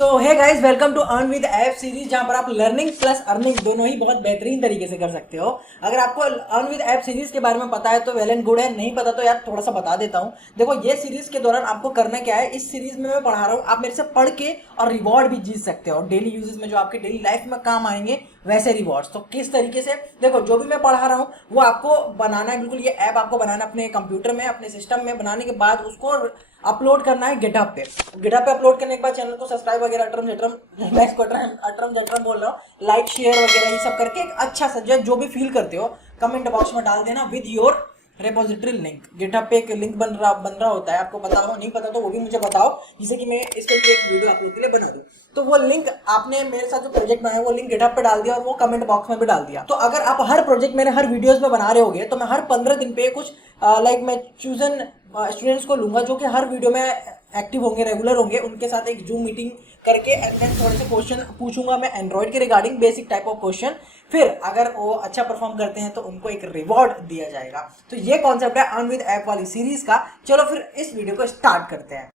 तो hey guys, welcome to earn with app series, जहां पर आप लर्निंग प्लस अर्निंग दोनों ही बहुत बेहतरीन तरीके से कर सकते हो। अगर आपको अर्न विद ऐप सीरीज के बारे में पता है तो वेल एंड गुड है, नहीं पता तो यार थोड़ा सा बता देता हूं। देखो, ये सीरीज के दौरान आपको करना क्या है, इस सीरीज में मैं पढ़ा रहा हूं, आप मेरे से पढ़ के और रिवॉर्ड भी जीत सकते हो डेली यूजेस में, जो आपके डेली लाइफ में काम आएंगे वैसे रिवॉर्ड्स। तो किस तरीके से, देखो जो भी मैं पढ़ा रहा हूँ वो आपको बनाना है। बिल्कुल ये ऐप आपको बनाना है अपने कंप्यूटर में, अपने सिस्टम में। बनाने के बाद उसको अपलोड करना है गिटहब पे। गिटहब पे अपलोड करने के बाद चैनल को सब्सक्राइब वगैरह अटरम जटरम बोल रहा हूँ, लाइक शेयर वगैरह ये सब करके एक अच्छा सा जो भी फील करते हो कमेंट बॉक्स में डाल देना with your repository link. GitHub पे एक लिंक बन रहा होता है, आपको पता हो नहीं पता तो वो भी मुझे बताओ, जिससे कि मैं इस पर एक वीडियो आप लोग के लिए बना दूं। तो वो लिंक आपने मेरे साथ जो प्रोजेक्ट बनाया वो लिंक गिटहब पे डाल दिया और वो कमेंट बॉक्स में भी डाल दिया। तो अगर आप हर प्रोजेक्ट मेरे हर वीडियोस में बना रहे होगे तो मैं हर 15 दिन पे कुछ मैं चूजन स्टूडेंट्स को लूंगा जो कि हर वीडियो में एक्टिव होंगे, रेगुलर होंगे। उनके साथ एक जूम मीटिंग करके थोड़े से क्वेश्चन पूछूंगा मैं एंड्रॉइड के regarding, basic type of question. फिर अगर वो अच्छा परफॉर्म करते हैं तो उनको एक रिवॉर्ड दिया जाएगा। तो ये कॉन्सेप्ट है अर्न विद ऐप वाली सीरीज का। चलो फिर इस वीडियो को स्टार्ट करते हैं।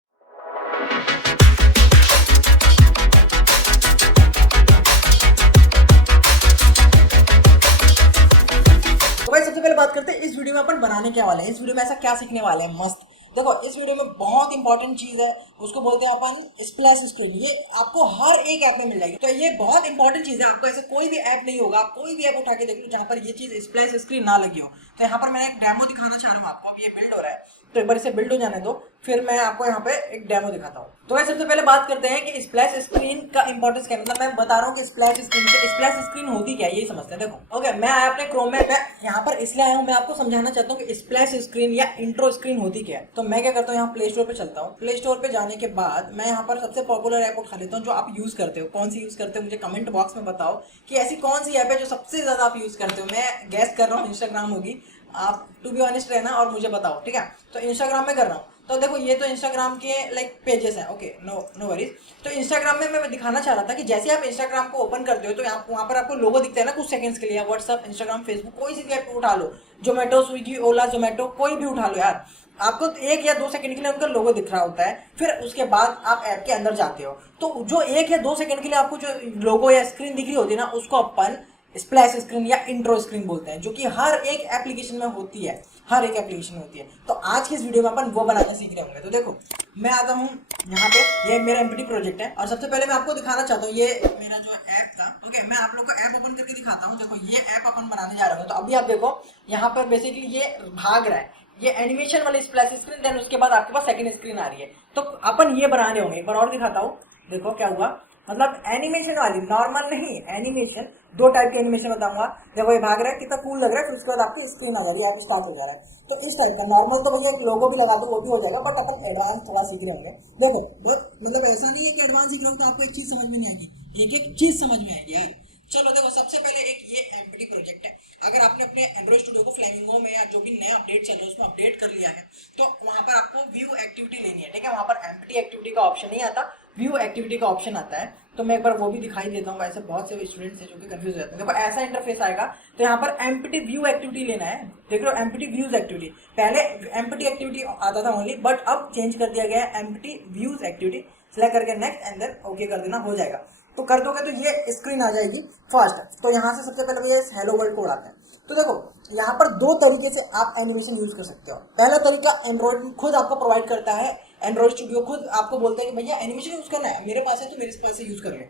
तो भाई सबसे पहले बात करते हैं इस वीडियो में अपन बनाने क्या वाले हैं, इस वीडियो में ऐसा क्या सीखने वाले हैं मस्त। देखो, इस वीडियो में बहुत इंपॉर्टेंट चीज है, उसको बोलते हैं अपन स्प्लैश स्क्रीन। ये आपको हर एक ऐप में मिल जाएगी। तो ये बहुत इंपॉर्टेंट चीज है, आपको ऐसे कोई भी ऐप नहीं होगा, आप कोई भी ऐप उठा के देख लो जहां पर ये चीज स्प्लैश स्क्रीन ना लगी हो। तो यहाँ पर मैं एक डेमो दिखाना चाह रहा हूँ आपको। अब ये बिल्ड हो रहा है, तो एक बार इसे बिल्ड हो जाने दो, फिर मैं आपको यहाँ पे एक डेमो दिखाता हूँ। तो वैसे सबसे पहले बात करते हैं कि स्प्लैश स्क्रीन का इंपॉर्टेंस क्या है। मतलब मैं बता रहा हूँ कि स्प्लैश स्क्रीन होती क्या है, यही समझते हैं। देखो ओके, मैं आया अपने क्रोम में, मैं यहाँ पर इसलिए आया हूँ, मैं आपको समझाना चाहता हूँ कि स्प्लैश स्क्रीन या इंट्रो स्क्रीन होती क्या है। तो मैं क्या करता हूँ, यहाँ प्ले स्टोर पे चलता हूँ। प्ले स्टोर पे जाने के बाद मैं यहाँ पर सबसे पॉपुलर ऐप उठा लेता हूँ जो आप यूज करते हो। कौन सी यूज करते हो मुझे कमेंट बॉक्स में बताओ कि ऐसी कौन सी ऐप है जो सबसे ज्यादा आप यूज करते हो। मैं गैस कर रहा हूँ इंस्टाग्राम होगी, आप टू बी ऑनेस्ट रहना और मुझे बताओ, ठीक है। तो इंस्टाग्राम में कर रहा हूँ। तो देखो, ये तो इंस्टाग्राम के पेजेस हैं, ओके, नो वरीज। तो इंस्टाग्राम में मैं दिखाना चाह रहा था कि जैसे आप इंस्टाग्राम को ओपन करते हो तो वहाँ पर आपको लोगो दिखता है ना कुछ सेकंड्स के लिए। व्हाट्सअप, इंस्टाग्राम, फेसबुक, कोई सी भी ऐप उठा लो, जोमेटो, स्विगी, ओला, जोमेटो, कोई भी उठा लो यार, आपको 1 या 2 सेकंड के लिए उनका लोगो दिख रहा होता है। फिर उसके बाद आप ऐप के अंदर जाते हो, तो जो 1 या 2 सेकंड के लिए आपको जो लोगो या स्क्रीन दिख रही होती है ना, उसको अपन स्प्लैश स्क्रीन या इंट्रो स्क्रीन बोलते हैं, जो कि हर एक एप्लीकेशन में होती है, हर एक एप्लीकेशन में होती है। तो आज की इस वीडियो में अपन वो बनाना सीख रहे होंगे। तो देखो, मैं आता हूँ यहाँ पे, ये मेरा एमपीटी प्रोजेक्ट है और सबसे पहले मैं आपको दिखाना चाहता हूँ ये मेरा जो ऐप था। ओके, मैं आप लोग को ऐप ओपन करके दिखाता हूँ। देखो, ये ऐप अपन बनाने जा रहे हैं। तो अभी आप देखो यहाँ पर बेसिकली ये भाग रहा है, ये एनिमेशन वाली स्प्लैश स्क्रीन, देन उसके बाद आपके पास सेकंड स्क्रीन आ रही है। तो अपन ये बनाने होंगे। एक बार और दिखाता हूँ, देखो क्या हुआ। मतलब एनिमेशन वाली, नॉर्मल नहीं, एनिमेशन, 2 टाइप के एनिमेशन बताऊंगा। देखो ये भाग रहा है, कितना कूल लग रहा है। फिर उसके बाद आपकी स्क्रीन आ जा रही है, ऐप स्टार्ट हो जा रहा है। तो इस टाइप का नॉर्मल तो भैया एक लोगो भी लगा दो वो भी हो जाएगा, बट अपन एडवांस थोड़ा सीख रहे होंगे। देखो बहुत, मतलब ऐसा नहीं है कि एडवांस सीख रहे हो तो आपको एक चीज समझ में नहीं आएगी, एक एक चीज समझ में आएगी यार। चलो देखो, सबसे पहले एक ये एम्प्टी प्रोजेक्ट है। अगर आपने अपने एंड्रॉइड स्टूडियो को फ्लेमिंगो में या जो भी नया अपडेट चल रहा है उसमें अपडेट कर लिया है, तो वहां पर आपको व्यू एक्टिविटी लेनी है, ठीक है। वहां पर एम्प्टी एक्टिविटी का ऑप्शन नहीं आता, व्यू एक्टिविटी का ऑप्शन आता है। तो मैं एक बार वो भी दिखाई देता हूँ। वैसे बहुत से स्टूडेंट्स हैं जो कि कंफ्यूज रहते हैं। देखो ऐसा इंटरफेस आएगा, तो यहाँ पर एम्प्टी व्यू एक्टिविटी लेना है। देख लो, एम्प्टी व्यूज एक्टिविटी, पहले एम्प्टी एक्टिविटी आता था ओनली, बट अब चेंज कर दिया गया है एम्प्टी व्यूज एक्टिविटी। सिलेक्ट करके नेक्स्ट एंड देन ओके कर देना, हो जाएगा। तो कर दोगे तो ये स्क्रीन आ जाएगी फर्स्ट। तो यहाँ से सबसे पहले भैया इस हेलो वर्ल्ड को उड़ाते हैं। तो देखो यहाँ पर 2 तरीके से आप एनिमेशन यूज कर सकते हो। पहला तरीका एंड्रॉइड खुद आपको प्रोवाइड करता है, एंड्रॉइड स्टूडियो खुद आपको बोलता है कि भैया एनिमेशन यूज करना है, मेरे पास है तो मेरे पास से यूज कर ले,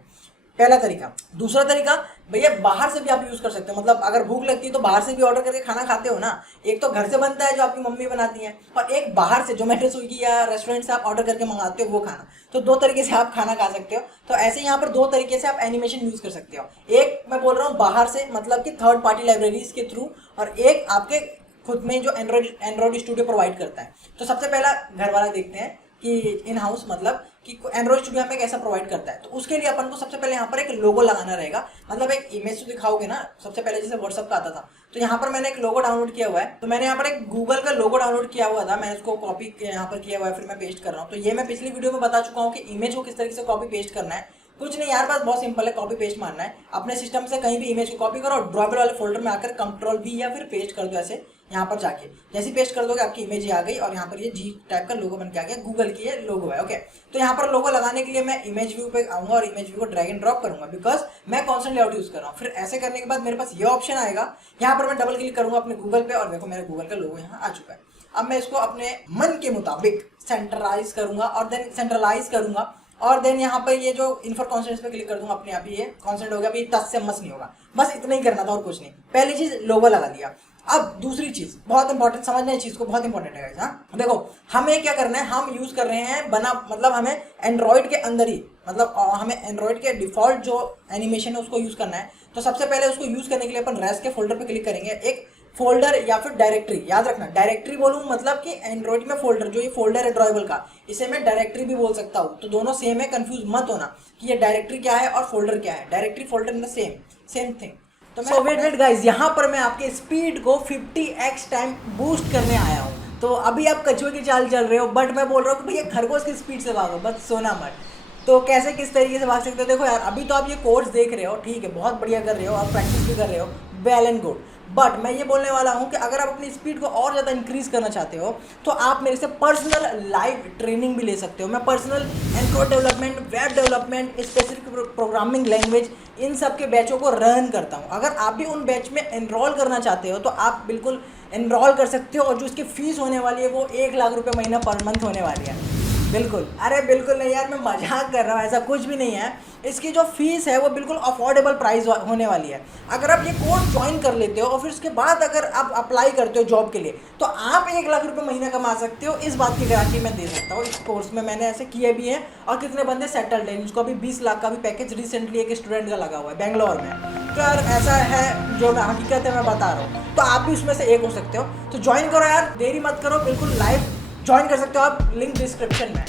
पहला तरीका। दूसरा तरीका भैया बाहर से भी आप यूज कर सकते हो। मतलब अगर भूख लगती है तो बाहर से भी ऑर्डर करके खाना खाते हो ना। एक तो घर से बनता है जो आपकी मम्मी बनाती है, और एक बाहर से जोमेटो, स्विगी या रेस्टोरेंट से आप ऑर्डर करके मंगाते हो वो खाना। तो 2 तरीके से आप खाना खा सकते हो। तो ऐसे यहाँ पर 2 तरीके से आप एनिमेशन यूज कर सकते हो। एक मैं बोल रहा हूँ बाहर से, मतलब कि थर्ड पार्टी लाइब्रेरीज के थ्रू, और एक आपके खुद में जो एंड्रॉइड स्टूडियो प्रोवाइड करता है। तो सबसे पहला घर वाला देखते हैं कि इन हाउस, मतलब कि एंड्रॉइड स्टूडियो हमें कैसा प्रोवाइड करता है। तो उसके लिए अपन को सबसे पहले यहाँ पर एक लोगो लगाना रहेगा। मतलब एक इमेज तो दिखाओगे ना, सबसे पहले जैसे व्हाट्सएप का आता था। तो यहाँ पर मैंने एक लोगो डाउनलोड किया हुआ है। तो मैंने यहाँ पर एक गूगल का लोगो डाउनलोड किया हुआ था, मैंने उसको कॉपी यहाँ पर किया हुआ है, फिर मैं पेस्ट कर रहा हूँ। तो ये मैं पिछली वीडियो में बता चुका हूँ कि इमेज को किस तरीके से कॉपी पेस्ट करना है। कुछ नहीं यार, बस बहुत सिंपल है, कॉपी पेस्ट मारना है। अपने सिस्टम से कहीं भी इमेज को कॉपी करो, ड्रॉअर वाले फोल्डर में आकर कंट्रोल V या फिर पेस्ट कर दो ऐसे। यहाँ पर जाके जैसे पेस्ट कर दोगे आपकी इमेज आ गई और यहाँ पर ये जी टाइप का लोगो बन के आ गया, गूगल की ये लोगो है। ओके, तो यहाँ पर लोगो लगाने के लिए मैं इमेज व्यू पे आऊंगा और इमेज व्यू को ड्रैग एंड ड्रॉप करूंगा बिकॉज मैं कॉन्स्टेंट लेआउट यूज कर रहा हूँ। फिर ऐसे करने के बाद मेरे पास ये ऑप्शन आएगा, यहाँ पर मैं डबल क्लिक करूंगा अपने गूगल पे और देखो मेरे गूगल का लोगो यहाँ आ चुका है। अब मैं इसको अपने मन के मुताबिक सेंट्रलाइज करूंगा और देन सेंट्रलाइज करूंगा और देन यहाँ पर ये जो इन्फर कॉन्स्टेंट्स पे क्लिक कर दूंगा, अपने आप ही ये कॉन्स्टेंट हो गया। अभी टच से मस नहीं होगा, बस इतना ही करना था और कुछ नहीं। पहली चीज लोगो लगा दिया। अब दूसरी चीज बहुत इंपॉर्टेंट, समझना है चीज को, बहुत इंपॉर्टेंट है। हाँ देखो, हमें क्या करना है, हम यूज कर रहे हैं बना मतलब हमें एंड्रॉइड के अंदर ही, मतलब हमें एंड्रॉइड के डिफॉल्ट जो एनिमेशन है उसको यूज करना है। तो सबसे पहले उसको यूज करने के लिए अपन रेस्ट के फोल्डर पे क्लिक करेंगे। एक फोल्डर या फिर डायरेक्टरी, याद रखना डायरेक्टरी बोलूँ मतलब कि एंड्रॉइड में फोल्डर, जो ये फोल्डर है ड्रॉयबल का, इसे मैं डायरेक्टरी भी बोल सकता हूँ। तो दोनों सेम है, कंफ्यूज मत होना कि ये डायरेक्टरी क्या है और फोल्डर क्या है। Directory folder in the same thing. तो मैं वेट गाइस, यहाँ पर मैं आपके स्पीड को 50x टाइम बूस्ट करने आया हूँ। तो अभी आप कछुए की चाल चल रहे हो, बट मैं बोल रहा हूँ कि भैया खरगोश की स्पीड से भागो, बस सोना मत। तो कैसे किस तरीके से भाग सकते हो, देखो यार अभी तो आप ये कोर्स देख रहे हो, ठीक है, बहुत बढ़िया कर रहे हो और प्रैक्टिस भी कर रहे हो, वेल एंड गुड। बट मैं ये बोलने वाला हूँ कि अगर आप अपनी स्पीड को और ज़्यादा इंक्रीज करना चाहते हो तो आप मेरे से पर्सनल लाइव ट्रेनिंग भी ले सकते हो। मैं personal android development, web development, specific programming language, इन सब के बैचों को रन करता हूँ। अगर आप भी उन बैच में एनरोल करना चाहते हो तो आप बिल्कुल एनरोल कर सकते हो और जो इसकी फीस होने वाली है वो 1 लाख रुपये महीना पर मंथ होने वाली है। बिल्कुल, अरे बिल्कुल नहीं यार, मैं मजाक कर रहा हूँ, ऐसा कुछ भी नहीं है। इसकी जो फीस है वो बिल्कुल अफोर्डेबल प्राइस होने वाली है। अगर आप ये कोर्स ज्वाइन कर लेते हो और फिर उसके बाद अगर आप अप्लाई करते हो जॉब के लिए तो आप 1 लाख रुपये महीना कमा सकते हो। इस बात की गारंटी मैं दे सकता हूँ। इस कोर्स में मैंने ऐसे किए भी हैं और कितने बंदे सेटल्ड हैं। इसको अभी 20 लाख का भी पैकेज रिसेंटली एक स्टूडेंट का लगा हुआ है बेंगलोर में। तो यार ऐसा है, जो मैं हकीकत है मैं बता रहा हूँ, तो आप भी उसमें से एक हो सकते हो। तो ज्वाइन करो यार, देरी मत करो, बिल्कुल लाइव ज्वाइन कर सकते हो आप, लिंक डिस्क्रिप्शन में।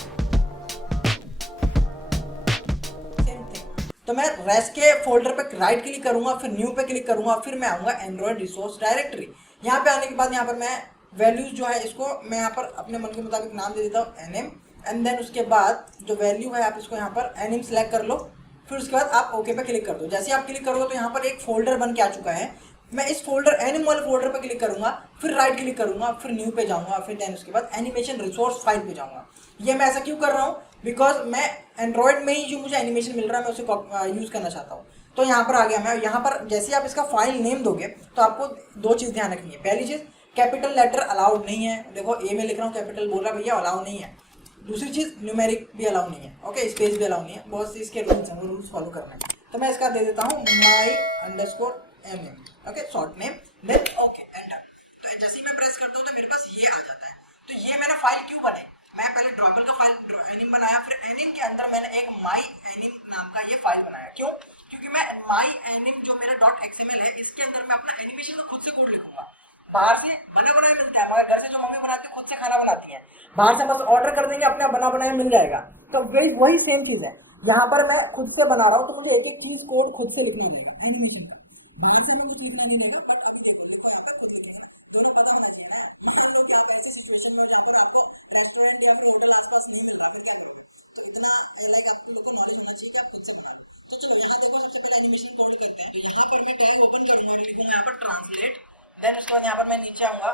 तो मैं रेस्ट के फोल्डर पे राइट क्लिक करूंगा, फिर न्यू पे क्लिक करूंगा, फिर मैं आऊंगा एंड्रॉइड रिसोर्स डायरेक्टरी। यहाँ पे आने के बाद यहाँ पर मैं वैल्यूज जो है इसको मैं यहाँ पर अपने मन के मुताबिक नाम दे देता हूँ एनएम। एंड देन उसके बाद जो वैल्यू है आप इसको यहाँ पर एनएम सेलेक्ट कर लो। फिर उसके बाद आप ओके पे क्लिक कर दो। जैसे आप क्लिक करोगे तो यहाँ पर एक फोल्डर बन के आ चुका है। मैं इस फोल्डर एनिम वाले फोल्डर पे क्लिक करूंगा, फिर राइट क्लिक करूंगा, फिर न्यू पे जाऊंगा, फिर देन उसके बाद एनिमेशन रिसोर्स फाइल पे जाऊंगा। ये मैं ऐसा क्यों कर रहा हूँ, बिकॉज मैं एंड्रॉइड में ही जो मुझे एनिमेशन मिल रहा है मैं उसे यूज करना चाहता हूँ। तो यहाँ पर आ गया मैं। यहाँ पर जैसे आप इसका फाइल नेम दोगे तो आपको दो चीज़ ध्यान रखनी है। पहली चीज़, कैपिटल लेटर अलाउड नहीं है। देखो ए में लिख रहा हूँ, कैपिटल बोल रहा भैया, अलाउ नहीं है। दूसरी चीज़, न्यूमेरिक भी अलाउ नहीं है। ओके, स्पेस भी अलाउ नहीं है। बहुत सी इसके रूल्स हैं, वो रूल्स फॉलो करना है। तो मैं इसका दे देता हूँ my_mm, okay, short name, then okay enter. तो जैसे ही मैं प्रेस करता हूँ तो मेरे पास ये आ जाता है। तो ये मैंने फाइल क्यों बनाई, मैं पहले ड्रॉबल का फाइल एनिम बनाया, फिर एनिम के अंदर मैंने एक माई एनिम नाम का ये फाइल बनाया। क्यों? क्योंकि मैं माई एनिम जो मेरा .xml है इसके अंदर मैं अपना एनिमेशन का खुद से कोड लिखूंगा। बाहर से बना बनाया मिलता है, मगर घर से जो मम्मी बनाती है खुद से खाना बनाती है, बाहर से बस ऑर्डर कर देंगे, अपना बना बनाया मिल जाएगा। तो वही सेम चीज है, यहाँ पर मैं खुद से बना रहा हूँ तो मुझे एक एक चीज कोड खुद से लिखना पड़ेगा एनिमेशन का। बाहर से हमें कुछ लिखना नहीं पड़ेगा, बट अब देखो यहाँ पर खुद लिखेगा। दोनों पता होना चाहिए ना। मान लो कि आप ऐसी सिचुएशन में जहाँ पर आपको रेस्टोरेंट या फिर होटल आसपास नहीं मिल रहा, फिर क्या करोगे? तो इतना लाइक आप लोगों को नॉलेज होना चाहिए कि आप खुद से बना। तो चलो यहाँ देखो, सबसे पहले एनिमेशन कोड करते हैं। तो यहाँ पर मैं टैग ओपन करूंगा, लिखूंगा यहाँ पर ट्रांसलेट। देन उसके बाद यहाँ पर मैं नीचे आऊंगा,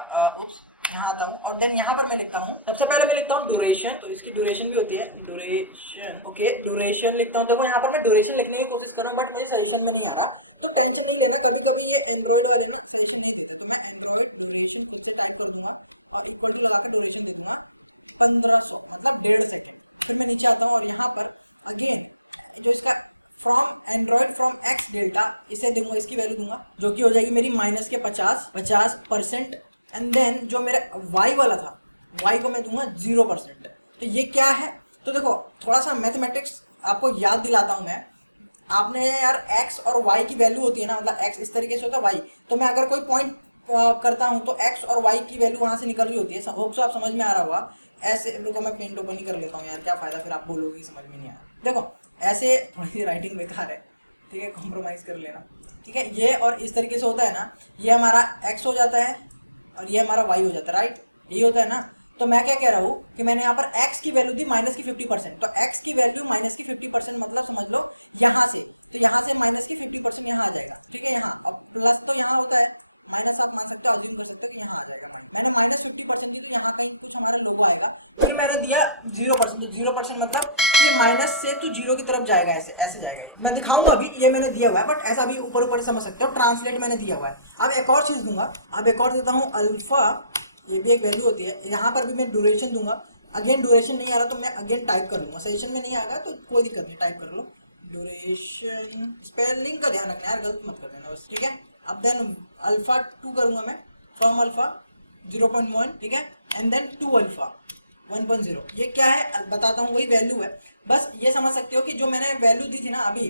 यहाँ आता हूँ और देन यहाँ पर मैं लिखता हूँ, सबसे पहले मैं लिखता हूँ ड्यूरेशन। तो इसकी ड्यूरेशन भी होती है ड्यूरेशन। ओके, ड्यूरेशन लिखता हूँ। देखो यहाँ पर मैं ड्यूरेशन लिखने की कोशिश कर रहा हूँ, बट मेरे सजेशन में नहीं आ रहा। तो टेंशन नहीं लेना, कभी कभी ये एंड्रॉइड वाले में तो मैं एंड्रॉइड ड्यूरेशन पीछे काम करूंगा और इक्वल टू लगा के ड्यूरेशन लिखूंगा 1500, मतलब 1.5 सेकंड। मैं नीचे आता हूँ और यहाँ पर अगेन जो इसका from Android from x data इसे लिखूंगा, जो कि हो जाएगी मेरी माइनस के 50%। एंड देन जो मेरा वाई वाला वाई को मैं 0%। ये क्या है? तो देखो थोड़ा सा मैथमेटिक्स आपको ज़्यादा दिलाता हूँ 0%, 0% मतलब कि माइनस से तो जीरो की तरफ जाएगा, ऐसे ऐसे जाएगा। ये मैं दिखाऊंगा अभी, ये मैंने दिया हुआ है बट ऐसा भी ऊपर ऊपर समझ सकते हो, ट्रांसलेट मैंने दिया हुआ है। अब एक और चीज दूंगा, अब एक और देता हूँ अल्फा, ये भी एक वैल्यू होती है। यहाँ पर भी मैं ड्यूरेशन दूंगा, अगेन ड्यूरेशन नहीं आ रहा तो मैं अगेन टाइप कर लूंगा, सजेशन में नहीं आएगा तो कोई दिक्कत नहीं, टाइप कर लो ड्यूरेशन, स्पेलिंग का ध्यान रखना यार, गलत मत कर देना बस, ठीक है। अब देन अल्फा 2 करूंगा मैं, फ्रॉम अल्फा 0.1, ठीक है, एंड देन टू अल्फा 1.0। ये क्या है बताता हूँ, वही वैल्यू है। बस ये समझ सकते हो कि जो मैंने वैल्यू दी थी ना अभी,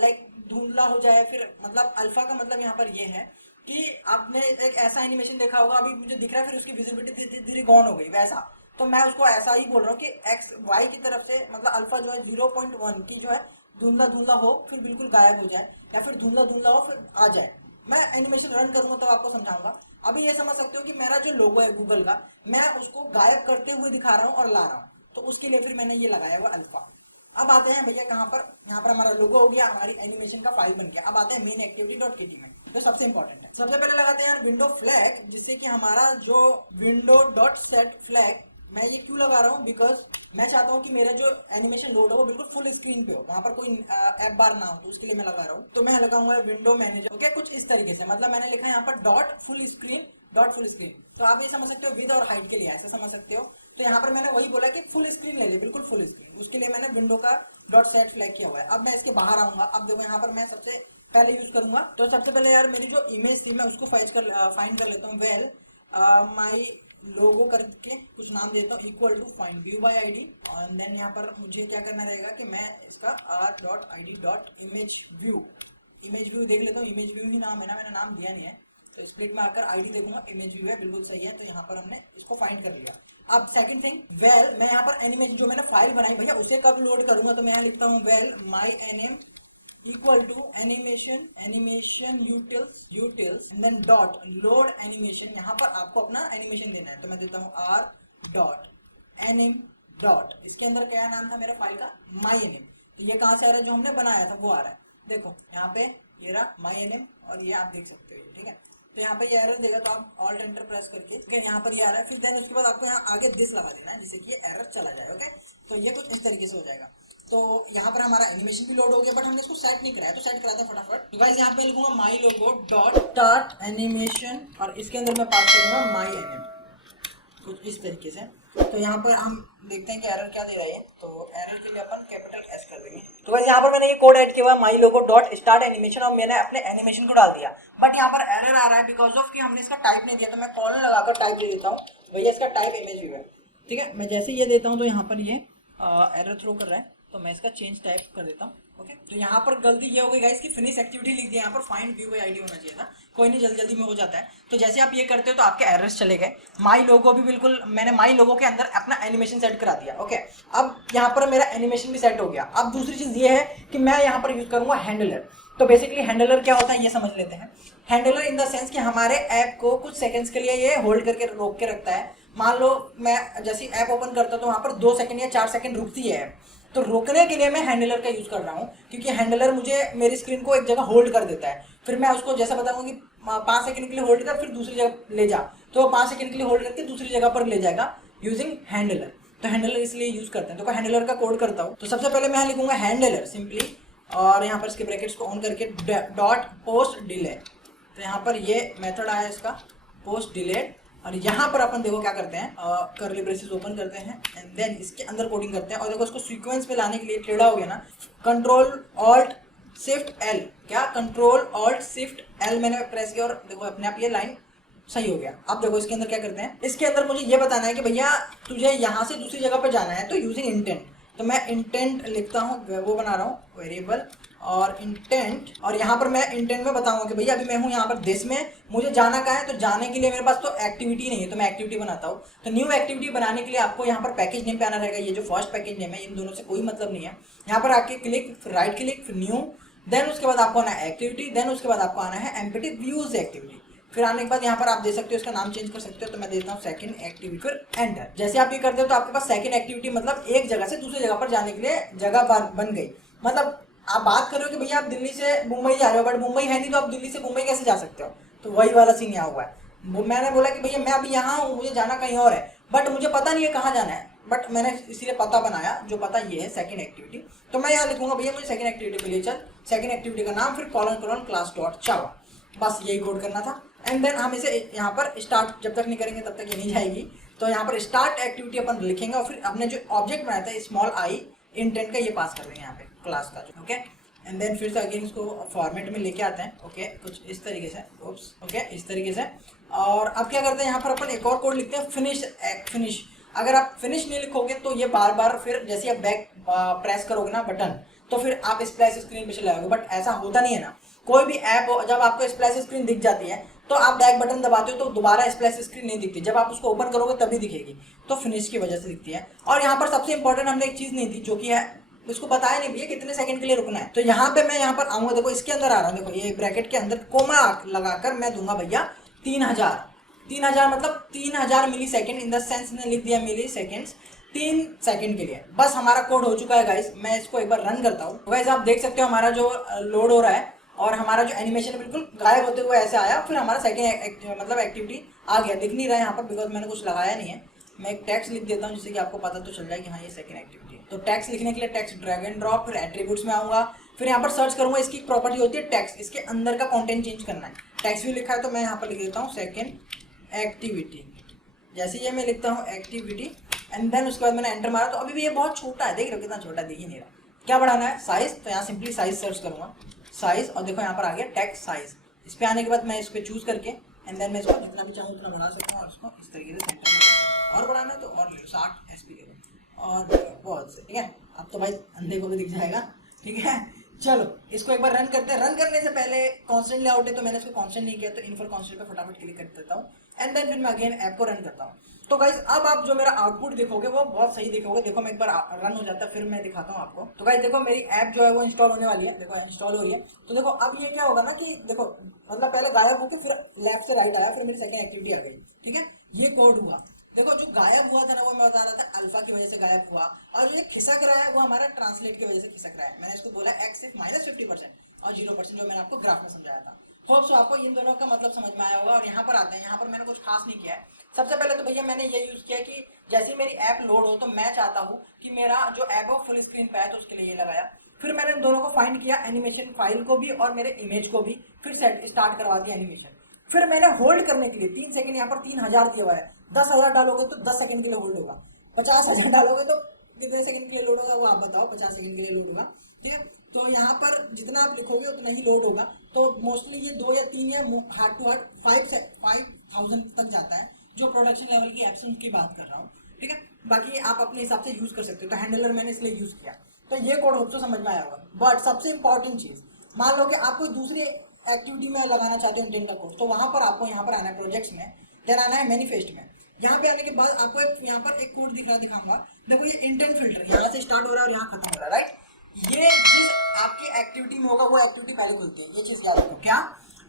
लाइक धुंधला हो जाए, फिर मतलब अल्फा का मतलब यहाँ पर ये है कि आपने एक ऐसा एनिमेशन देखा होगा, अभी मुझे दिख रहा है फिर उसकी विजिबिलिटी धीरे धीरे गॉन हो गई, वैसा। तो मैं उसको ऐसा ही बोल रहा हूँ कि एक्स वाई की तरफ से मतलब अल्फा जो है 0.1 की जो है धुंधला धुंधला हो फिर बिल्कुल गायब हो जाए, या फिर धुंधला धुंधला हो फिर आ जाए। मैं एनिमेशन रन करूंगा तो आपको समझाऊंगा। अभी ये समझ सकते हो कि मेरा जो लोगो है गूगल का, मैं उसको गायब करते हुए दिखा रहा हूँ और ला रहा हूँ, तो उसके लिए फिर मैंने ये लगाया हुआ अल्फा। अब आते हैं भैया कहाँ पर, यहाँ पर हमारा लोगो हो गया, हमारी एनिमेशन का फाइल बन गया। अब आते हैं मेन एक्टिविटी डॉट केटी में, तो सबसे इंपॉर्टेंट है। सबसे पहले लगाते हैं यार विंडो फ्लैग, जिससे कि हमारा जो विंडो डॉट सेट फ्लैग, मैं ये क्यों लगा रहा हूँ, बिकॉज मैं चाहता हूँ कि मेरा जो एनिमेशन लोड हो वो बिल्कुल फुल स्क्रीन पे हो, वहाँ पर कोई ऐप बार ना हो, तो उसके लिए मैं लगा रहा हूँ। तो मैं लगाऊंगा विंडो मैनेजर, ओके, कुछ इस तरीके से, मतलब मैंने लिखा है यहाँ पर dot full screen, dot full screen. तो आप ये समझ सकते हो विद और हाइट के लिए ऐसे समझ सकते हो। तो यहाँ पर मैंने वही बोला कि फुल स्क्रीन ले ले, बिल्कुल फुल स्क्रीन, उसके लिए मैंने विंडो का डॉट सेट फ्लैग किया हुआ है। अब मैं इसके बाहर आऊंगा, अब देखो यहाँ पर मैं सबसे पहले यूज करूंगा, तो सबसे पहले यार मेरी जो इमेज थी मैं उसको फाइंड कर लेता हूँ। वेल माई लोगो करके कुछ नाम देता हूँ, equal to find view by ID, और देन यहाँ पर मुझे क्या करना रहेगा कि मैं इसका r.id.image व्यू देख लेता हूँ। इमेज व्यू ही नाम है ना, मैंने नाम दिया नहीं है, तो स्प्लिट में आकर आईडी देखूंगा, इमेज व्यू है, बिल्कुल सही है। तो यहाँ पर हमने इसको फाइंड कर लिया। अब सेकंड थिंग, वेल मैं यहाँ पर एनिमेशन जो मैंने फाइल बनाई भैया उसे कब लोड करूंगा, तो मैं यहाँ लिखता हूँ val my NM equal to animation utils and then dot load animation. यहाँ पर आपको अपना एनिमेशन देना है, तो मैं देता हूँ r.anim डॉट, इसके अंदर क्या नाम था मेरा फाइल का, माई एनएम। तो ये कहाँ से आ रहा है, जो हमने बनाया था वो आ रहा है, देखो यहाँ पे ये रहा माई एनएम, और ये आप देख सकते हो, ठीक है। तो यहाँ पर ये एरर देगा, तो आप ऑल्ट एंटर प्रेस करके ओके यहाँ पर ये आ रहा है, फिर देन उसके बाद आपको यहाँ आगे दिस लगा देना है, जिससे कि ये एरर चला जाए, ओके। तो ये कुछ इस तरीके से हो जाएगा। तो यहाँ पर हमारा एनिमेशन भी लोड हो गया, बट हमने इसको सेट नहीं कराया, तो सेट कराते हैं फटाफट। तो गाइस यहाँ पे लिखूंगा माई लोगो डॉट स्टार्ट एनिमेशन, और इसके अंदर मैं पास करूंगा माई एनिम, कुछ इस तरीके से। तो यहाँ पर हम देखते हैं कि एरर क्या दे रहा है, तो एरर के लिए अपन कैपिटल एस कर देंगे। तो गाइस यहाँ पर मैंने ये कोड ऐड किया हुआ माई लोगो डॉट स्टार्ट एनिमेशन, और मैंने अपने एनिमेशन को डाल दिया, बट यहाँ पर एरर आ रहा है बिकॉज ऑफ कि हमने इसका टाइप नहीं दिया। तो मैं कॉलन लगाकर टाइप दे देता हूँ, भैया इसका टाइप इमेज व्यू है, ठीक है। मैं जैसे ये देता हूँ तो यहाँ पर ये एरर थ्रो कर रहा है, तो मैं इसका चेंज टाइप कर देता हूँ, ओके। तो यहाँ पर गलती ये हो गई गाइस कि फिनिश एक्टिविटी लिख दिया, यहाँ पर फाइंड व्यू बाय आईडी होना चाहिए था, कोई नहीं, जल्दी जल्दी में हो जाता है। तो जैसे आप ये करते हो तो आपके एरर्स चले गए। माई लोगो भी बिल्कुल, मैंने माई लोगो के अंदर अपना एनिमेशन सेट करा दिया, ओके। अब यहाँ पर मेरा एनिमेशन भी सेट हो गया। अब दूसरी चीज ये है कि मैं यहाँ पर यूज करूंगा हैंडलर। तो बेसिकली हैंडलर क्या होता है ये समझ लेते हैं। हैंडलर इन द सेंस कि हमारे ऐप को कुछ सेकंड्स के लिए ये होल्ड करके रोक के रखता है। मान लो मैं जैसे ऐप ओपन करता हूँ तो वहाँ पर 2 सेकंड या 4 सेकंड रुकती है ऐप, तो रोकने के लिए मैं हैंडलर का यूज कर रहा हूँ, क्योंकि हैंडलर मुझे मेरी स्क्रीन को एक जगह होल्ड कर देता है। फिर मैं उसको जैसा बताऊंगा कि 5 सेकंड के लिए होल्ड कर, फिर दूसरी जगह ले जा, तो 5 सेकंड के लिए होल्ड करके दूसरी जगह पर ले जाएगा यूजिंग हैंडलर। तो हैंडलर इसलिए यूज करते हैं। तो हैंडलर का कोड करता हूँ। तो सबसे पहले मैं लिखूंगा हैंडलर सिंपली, और यहाँ पर इसके ब्रैकेट्स को ऑन करके डॉट पोस्ट डिले। तो यहाँ पर ये मेथड आया इसका पोस्ट डिलेट, और यहाँ पर अपन देखो क्या करते हैं, कर्ली ब्रेसेस ओपन करते हैं एंड देन इसके अंदर कोडिंग करते हैं। और देखो इसको सीक्वेंस पे लाने के लिए टेढ़ा हो गया ना, कंट्रोल ऑल्ट शिफ्ट एल, क्या कंट्रोल ऑल्ट शिफ्ट एल मैंने प्रेस किया, और देखो अपने आप ये लाइन सही हो गया। अब देखो इसके अंदर क्या करते हैं, इसके अंदर मुझे ये बताना है कि भैया तुझे यहाँ से दूसरी जगह पर जाना है, तो यूजिंग इंटेंट। तो मैं इंटेंट लिखता हूँ, वो बना रहा हूँ वेरिएबल और इंटेंट, और यहाँ पर मैं इंटेंट में बताऊंगा कि भैया अभी मैं हूँ यहाँ पर दिस में, मुझे जाना कहाँ है, तो जाने के लिए मेरे पास तो एक्टिविटी नहीं है, तो मैं एक्टिविटी बनाता हूँ। तो न्यू एक्टिविटी बनाने के लिए आपको यहाँ पर पैकेज नेम पे आना रहेगा। ये जो फर्स्ट पैकेज नेम है इन दोनों से कोई मतलब नहीं है। यहाँ पर आके क्लिक, फिर राइट क्लिक, फिर न्यू, देन उसके बाद आपको आना है एक्टिविटी, देन उसके बाद आपको आना है एम्पटी व्यूज एक्टिविटी। फिर आने के बाद यहाँ पर आप दे सकते हो, इसका नाम चेंज कर सकते हो। तो मैं देता हूँ सेकंड एक्टिविटी, फिर एंटर। जैसे आप ये करते हो तो आपके पास सेकंड एक्टिविटी मतलब एक जगह से दूसरी जगह पर जाने के लिए जगह बन गई। मतलब आप बात कर रहे हो कि भैया आप दिल्ली से मुंबई जा रहे हो, बट मुंबई है नहीं, तो आप दिल्ली से मुंबई कैसे जा सकते हो। तो वही वाला सीन यहाँ हुआ है। मैंने बोला कि भैया मैं अभी यहाँ हूँ, मुझे जाना कहीं और है, बट मुझे पता नहीं है कहाँ जाना है, बट मैंने इसीलिए पता बनाया, जो पता ये है सेकंड एक्टिविटी। तो मैं यहाँ लिखूंगा भैया मुझे सेकंड एक्टिविटी पे ले चल, सेकंड एक्टिविटी का नाम, फिर कॉलन कॉलन क्लास डॉट जावा, बस यही कोड करना था। एंड देन हम इसे यहाँ पर स्टार्ट जब तक नहीं करेंगे तब तक ये नहीं जाएगी। तो यहाँ पर स्टार्ट एक्टिविटी अपन लिखेंगे और फिर अपने जो ऑब्जेक्ट बनाया था स्मॉल आई इंटेंट का, ये पास कर देंगे यहाँ पे क्लास का जो, ओके। एंड देन फिर से अगेन इसको फॉर्मेट में लेके आते हैं, ओके, कुछ इस तरीके से, ओप्स, ओके, इस तरीके से। और अब क्या करते हैं, यहाँ पर अपन एक और कोड लिखते हैं, फिनिश। अगर आप फिनिश नहीं लिखोगे तो ये बार बार फिर जैसे आप बैक प्रेस करोगे ना बटन, तो फिर आप स्प्लैश स्क्रीन पे चले जाओगे। बट ऐसा होता नहीं है ना, कोई भी ऐप जब आपको स्प्लैश स्क्रीन दिख जाती है तो आप बैक बटन दबाते हो तो दोबारा स्प्लैश स्क्रीन नहीं दिखती, जब आप उसको ओपन करोगे तभी दिखेगी। तो फिनिश की वजह से दिखती है। और यहाँ पर सबसे इंपॉर्टेंट हमने एक चीज़ नहीं दी, जो कि है इसको बताया नहीं भैया कितने सेकंड के लिए रुकना है। तो यहाँ पे मैं यहाँ पर आऊँगा, देखो इसके अंदर आ रहा हूँ, देखो ये ब्रैकेट के अंदर कोमा लगाकर मैं दूंगा भैया 3000 मतलब 3000 मिली सेकेंड, इन द सेंस ने लिख दिया मिली सेकेंड्स, 3 सेकंड के लिए। बस हमारा कोड हो चुका है गाइस। मैं इसको एक बार रन करता हूँ। गाइस आप देख सकते हो हमारा जो लोड हो रहा है और हमारा जो एनिमेशन बिल्कुल गायब होते हुए ऐसे आया, फिर हमारा सेकंड मतलब एक्टिविटी आ गया। दिख नहीं रहा है यहाँ पर बिकॉज मैंने कुछ लगाया नहीं है। मैं एक टैक्स लिख देता हूँ जिससे कि आपको पता तो चल जाए कि हाँ ये सेकंड एक्टिविटी है। तो टैक्स लिखने के लिए टैक्स ड्रैग एंड ड्रॉप, फिर एट्रीब्यूट्स में आऊँगा, फिर यहाँ पर सर्च करूँगा। इसकी प्रॉपर्टी होती है टैक्स, इसके अंदर का कंटेंट चेंज करना है। टैक्स भी लिखा है तो मैं यहाँ पर लिख देता हूँ सेकंड एक्टिविटी। जैसे ये मैं लिखता हूँ एक्टिविटी एंड देन उसके बाद मैंने एंटर मारा, तो अभी भी ये बहुत छोटा है, देख रहे हो कितना छोटा, दिख ही नहीं रहा। क्या बढ़ाना है, साइज, तो यहाँ सिंपली साइज सर्च करूँगा, साइज, और देखो यहाँ पर आ गया टेक्स्ट साइज। इस पर आने के बाद मैं इस पर चूज करके एंड देन मैं इसको जितना भी चाहूँ उतना बढ़ा सकता हूँ और इसको इस तरीके से सेंटर में, और बढ़ाना है तो और ले लो 60 SP ले लो और बहुत से, ठीक है। अब तो भाई अंधे को भी दिख जाएगा, ठीक है। चलो इसको एक बार रन करते हैं। रन करने से पहले कॉन्स्टेंट लेआउट है तो मैंने इसको कॉन्स्टेंट नहीं किया, तो इनफॉर कॉन्स्टेंट पे फटाफट क्लिक कर देता हूँ एंड देन फिर मैं अगेन ऐप को रन करता हूँ। तो गाइज अब आप जो मेरा आउटपुट देखोगे वो बहुत सही देखोगे। देखो मैं एक बार रन हो जाता है फिर मैं दिखाता हूँ आपको। तो गाइज देखो मेरी ऐप जो है वो इंस्टॉल होने वाली है, देखो इंस्टॉल हो रही है। तो देखो अब ये क्या होगा ना कि देखो मतलब पहले गायब होकर फिर लेफ्ट से राइट आया, फिर मेरी सेकंड एक्टिविटी आ गई, ठीक है। ये कोड हुआ। देखो जो गायब हुआ था ना वो मैं बता रहा था अल्फा की वजह से गायब हुआ, और जो ये खिसक रहा है वो हमारा ट्रांसलेट की वजह से खिसक रहा है। मैंने इसको बोला एक्स सिर्फ -50% और 0% जो मैंने आपको ग्राफ में समझाया था। होप सो आपको इन दोनों का मतलब समझ में आया होगा। और यहाँ पर आते हैं, यहाँ पर मैंने कुछ खास नहीं किया है। सबसे पहले तो भैया मैंने ये यूज किया कि जैसे मेरी ऐप लोड हो तो मैं चाहता हूँ कि मेरा जो ऐप हो फुल स्क्रीन पे है, तो उसके लिए ये लगाया। फिर मैंने इन दोनों को फाइंड किया, एनिमेशन फाइल को भी और मेरे इमेज को भी, फिर सेट स्टार्ट करवा दिया एनिमेशन। फिर मैंने होल्ड करने के लिए 3 सेकंड, यहाँ पर 3000 दिया हुआ है। 10,000 डालोगे तो 10 सेकंड के लिए होल्ड होगा, 50,000 डालोगे तो कितने सेकंड के लिए लोड होगा वो आप बताओ। 50 सेकंड के लिए लोड होगा, ठीक है। तो यहाँ पर जितना आप लिखोगे उतना ही लोड होगा। तो मोस्टली ये 2 या 3 या हार्ड टू हार्ड 5,000 तक जाता है, जो प्रोडक्शन लेवल की एप्स की बात कर रहा हूँ, ठीक है। बाकी आप अपने हिसाब से यूज कर सकते हो। तो हैंडलर मैंने इसलिए यूज किया। तो ये कोड होप तो समझ में आया होगा। बट सबसे इंपॉर्टेंट चीज, मान लो कि आप कोई दूसरी एक्टिविटी में लगाना चाहते हो इंटेंट का कोड, तो वहां पर आपको यहाँ पर आना है प्रोजेक्ट्स में, देन आना है मैनिफेस्ट में। यहाँ पे आने के बाद आपको यहाँ पर एक कोड दिखाऊंगा। देखो ये इंटेंट फिल्टर यहाँ से स्टार्ट हो रहा है और यहाँ खत्म हो रहा है, राइट। ये जिस आपकी एक्टिविटी में होगा वो एक्टिविटी पहले खुलती है, ये चीज याद रखो। क्या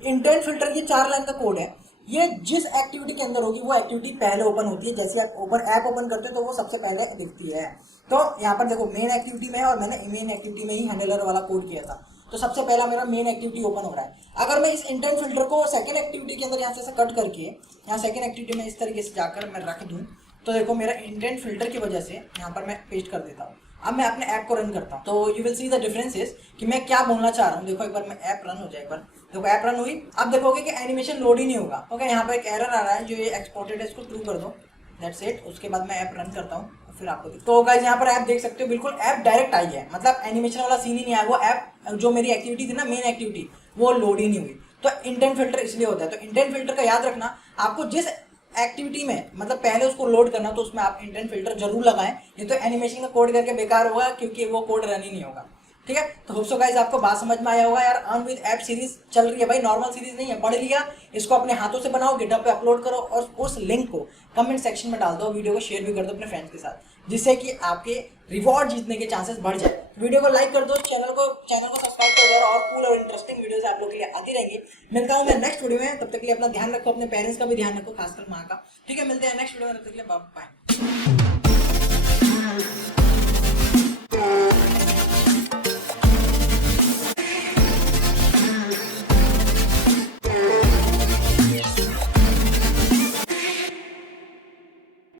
इंटेंट फिल्टर, ये 4 लाइन का कोड है। ये जिस एक्टिविटी के अंदर होगी वो एक्टिविटी पहले ओपन होती है। जैसे आप ऐप ओपन करते हो तो वो सबसे पहले दिखती है। तो यहाँ पर देखो मेन एक्टिविटी में है और मैंने मेन एक्टिविटी में ही हैंडलर वाला कोड किया था, तो सबसे पहला मेरा मेन एक्टिविटी ओपन हो रहा है। अगर मैं इस इंटेंट फिल्टर को सेकंड एक्टिविटी के अंदर यहाँ से कट करके यहाँ सेकंड एक्टिविटी में इस तरीके से जाकर मैं रख दूँ, तो देखो मेरा इंटेंट फिल्टर की वजह से यहाँ पर मैं पेस्ट कर देता हूँ। अब मैं अपने ऐप को रन करता हूँ तो you will see the differences कि मैं क्या बोलना चाह रहा हूँ। देखो एक बार मैं ऐप रन हो जाए, एक बार देखो ऐप रन हुई। अब देखोगे कि एनिमेशन लोड ही नहीं होगा। ओके, यहाँ पर एक एरर आ रहा है जो ये एक्सपोर्टेड है, इसको ट्रू कर दो, दैट्स इट। उसके बाद मैं ऐप रन करता हूँ फिर आपको तो गाइस यहाँ पर ऐप देख सकते हो, बिल्कुल ऐप डायरेक्ट आई है, मतलब एनिमेशन वाला सीन ही नहीं आया। वो ऐप जो मेरी एक्टिविटी थी ना, मेन एक्टिविटी, वो लोड ही नहीं हुई। तो इंटेंट फिल्टर इसलिए होता है। तो इंटेंट फिल्टर का याद रखना, आपको जिस एक्टिविटी में मतलब पहले उसको लोड करना तो उसमें आप इंटेंट फिल्टर जरूर लगाएं, नहीं तो एनिमेशन का कोड करके बेकार होगा, क्योंकि वो कोड रन ही नहीं होगा, ठीक है। तो होप सो गाइस आपको बात समझ में आया होगा यार। अर्न विद ऐप सीरीज चल रही है भाई, नॉर्मल सीरीज नहीं है। पढ़ लिया, इसको अपने हाथों से बनाओ, गिटहब पे अपलोड करो और उस लिंक को कमेंट सेक्शन में डाल दो। वीडियो को शेयर भी कर दो अपने फ्रेंड्स के साथ, जिससे कि आपके रिवॉर्ड जीतने के चांसेस बढ़ जाए। वीडियो को लाइक कर दो, चैनल को सब्सक्राइब कर दो और कूल और इंटरेस्टिंग वीडियोस आप लोग के लिए आती रहेंगी। मिलता हूँ मैं नेक्स्ट वीडियो में, तब तक के लिए अपना ध्यान रखो, अपने पेरेंट्स का भी ध्यान रखो, खासकर माँ का, ठीक है। मिलते हैं नेक्स्ट वीडियो में, तब तक के लिए बाय बाय।